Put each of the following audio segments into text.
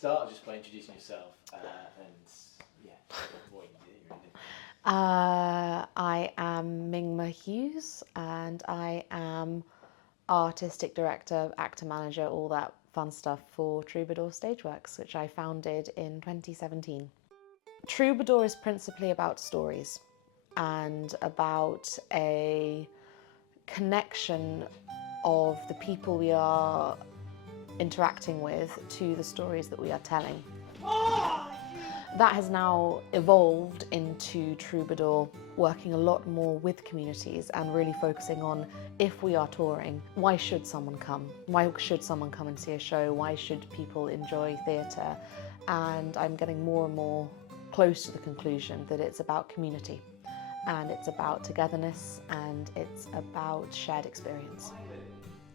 start just by introducing yourself and yeah, what you do really. I am Mingma Hughes, and I am artistic director, actor manager, all that fun stuff for Troubadour Stageworks, which I founded in 2017. Troubadour is principally about stories and about a connection of the people we are interacting with to the stories that we are telling. That has now evolved into Troubadour working a lot more with communities and really focusing on, if we are touring, why should someone come? Why should someone come and see a show? Why should people enjoy theatre? And I'm getting more and more close to the conclusion that it's about community, and it's about togetherness, and it's about shared experience.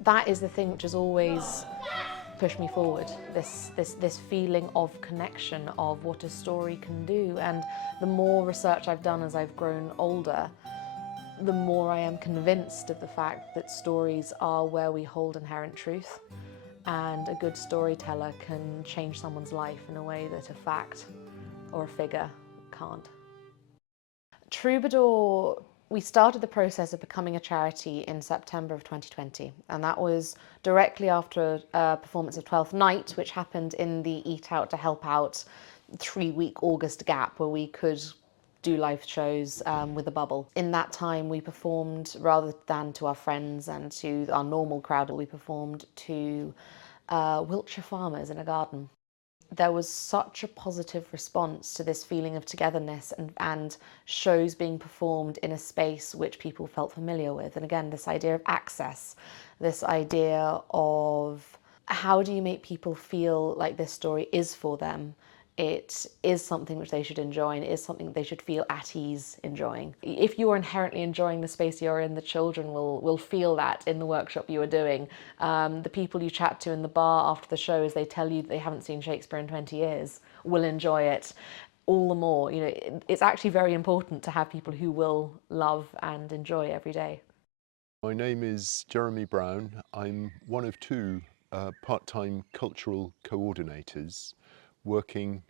That is the thing which has always pushed me forward, this feeling of connection, of what a story can do. And the more research I've done as I've grown older, the more I am convinced of the fact that stories are where we hold inherent truth, and a good storyteller can change someone's life in a way that a fact or a figure can't. Troubadour, we started the process of becoming a charity in September of 2020, and that was directly after a performance of Twelfth Night, which happened in the Eat Out to Help Out 3-week August gap, where we could do live shows with a bubble. In that time we performed, rather than to our friends and to our normal crowd, we performed to Wiltshire farmers in a garden. There was such a positive response to this feeling of togetherness and shows being performed in a space which people felt familiar with. And again, this idea of access, this idea of how do you make people feel like this story is for them? It is something which they should enjoy, and it is something they should feel at ease enjoying. If you are inherently enjoying the space you're in, the children will feel that in the workshop you are doing. The people you chat to in the bar after the show, as they tell you they haven't seen Shakespeare in 20 years, will enjoy it all the more. You know, it's actually very important to have people who will love and enjoy every day. My name is Jeremy Brown. I'm one of two part-time cultural coordinators working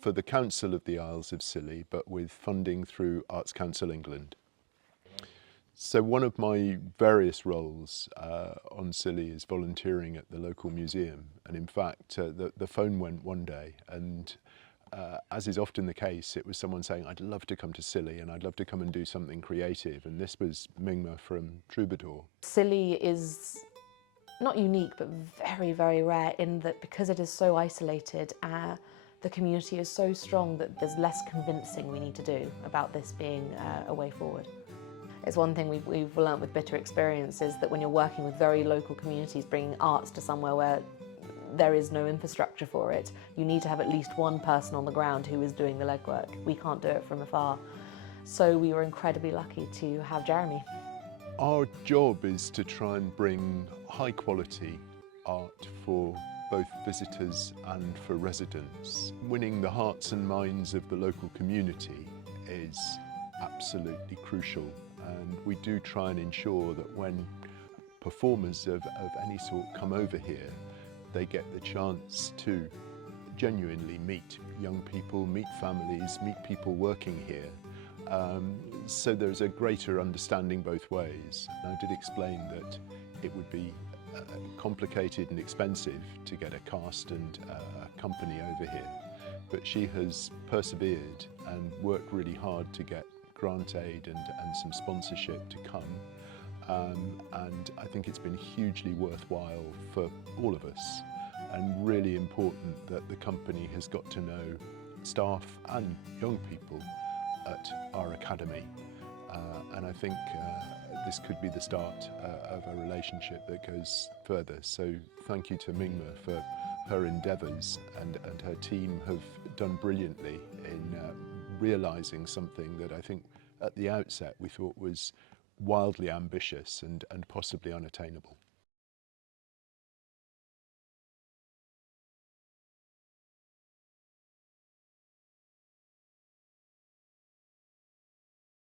for the Council of the Isles of Scilly, but with funding through Arts Council England. So one of my various roles on Scilly is volunteering at the local museum, and in fact the phone went one day, and as is often the case, it was someone saying, I'd love to come to Scilly and I'd love to come and do something creative, and this was Mingma from Troubadour. Scilly is not unique, but very, very rare in that because it is so isolated, the community is so strong that there's less convincing we need to do about this being a way forward. It's one thing we've learnt with bitter experience, is that when you're working with very local communities, bringing arts to somewhere where there is no infrastructure for it, you need to have at least one person on the ground who is doing the legwork. We can't do it from afar. So we were incredibly lucky to have Jeremy. Our job is to try and bring high quality art for both visitors and for residents. Winning the hearts and minds of the local community is absolutely crucial, and we do try and ensure that when performers of any sort come over here, they get the chance to genuinely meet young people, meet families, meet people working here. So there's a greater understanding both ways. I did explain that it would be complicated and expensive to get a cast and a company over here, but she has persevered and worked really hard to get grant aid and some sponsorship to come. And I think it's been hugely worthwhile for all of us, and really important that the company has got to know staff and young people at our academy, and I think this could be the start of a relationship that goes further. So thank you to Mingma for her endeavours, and her team have done brilliantly in realising something that I think at the outset we thought was wildly ambitious and possibly unattainable.